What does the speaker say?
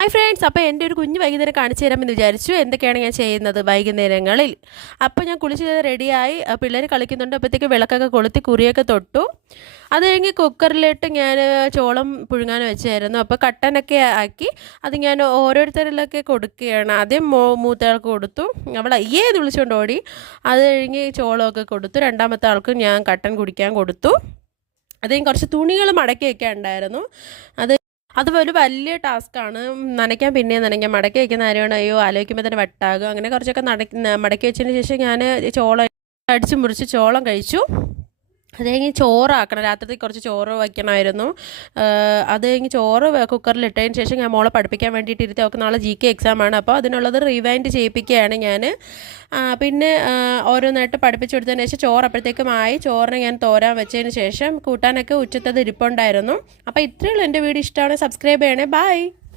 Hi friends, അപ്പോൾ എൻ്റെ ഒരു കുഞ്ഞ് വൈകുന്നേരം കാണിച്ചു തരാമെന്ന് വിചാരിച്ചു. എന്തൊക്കെയാണ് ഞാൻ ചെയ്യുന്നത് വൈകുന്നേരങ്ങളിൽ. അപ്പോൾ ഞാൻ കുളിച്ച് റെഡിയായി, പിള്ളേർ കളിക്കുന്നുണ്ട്. അപ്പോഴത്തേക്ക് വിളക്കൊക്കെ കൊളുത്തി കുറിയൊക്കെ തൊട്ടു. അത് കഴിഞ്ഞ് കുക്കറിലിട്ട് ഞാൻ ചോളം പുഴുങ്ങാൻ വെച്ചായിരുന്നു. അപ്പോൾ കട്ടനൊക്കെ ആക്കി അത് ഞാൻ ഓരോരുത്തരിലൊക്കെ കൊടുക്കുകയാണ്. ആദ്യം മൂത്തയാൾക്ക് കൊടുത്തു, അവൾ അയ്യേത് വിളിച്ചുകൊണ്ട് ഓടി. അത് കഴിഞ്ഞ് ചോളമൊക്കെ കൊടുത്തു. രണ്ടാമത്തെ ആൾക്കും ഞാൻ കട്ടൻ കുടിക്കാൻ കൊടുത്തു. അത് കഴിഞ്ഞ് കുറച്ച് തുണികൾ മടക്കി വയ്ക്കാൻ ഉണ്ടായിരുന്നു. അത് ഒരു വലിയ ടാസ്ക്കാണ്. നനയ്ക്കാൻ നനയ്ക്കാം, മടക്കി വയ്ക്കുന്ന കാര്യമാണ്. അയ്യോ, ആലോചിക്കുമ്പോൾ തന്നെ വട്ടാകും. അങ്ങനെ കുറച്ചൊക്കെ മടക്കി വെച്ചതിന് ശേഷം ഞാൻ ചോളം അടിച്ച് മുറിച്ച് ചോളം കഴിച്ചു. അത് കഴിഞ്ഞ് ചോറാക്കണം, രാത്രിയിൽ കുറച്ച് ചോറ് വയ്ക്കണമായിരുന്നു. അത് കഴിഞ്ഞ് ചോറ് കുക്കറിലിട്ടതിന് ശേഷം ഞാൻ മോളെ പഠിപ്പിക്കാൻ വേണ്ടിയിട്ട് ഇരുത്തി. അവൾക്ക് നാളെ GK എക്സാമാണ്. അപ്പോൾ അതിനുള്ളത് റിവൈൻഡ് ചെയ്യിപ്പിക്കുകയാണ് ഞാൻ. പിന്നെ ഓരോന്നായിട്ട് പഠിപ്പിച്ചു കൊടുത്തതിന് ശേഷം ചോറ് അപ്പോഴത്തേക്കും ആയി. ചോറിന് ഞാൻ തോരാൻ വെച്ചതിന് ശേഷം കൂട്ടാനൊക്കെ ഉച്ചത്തത് ഇരിപ്പുണ്ടായിരുന്നു. അപ്പോൾ ഇത്രയേ ഉള്ളൂ. എൻ്റെ വീഡിയോ ഇഷ്ടമാണ്, സബ്സ്ക്രൈബ് ചെയ്യണേ. ബൈ.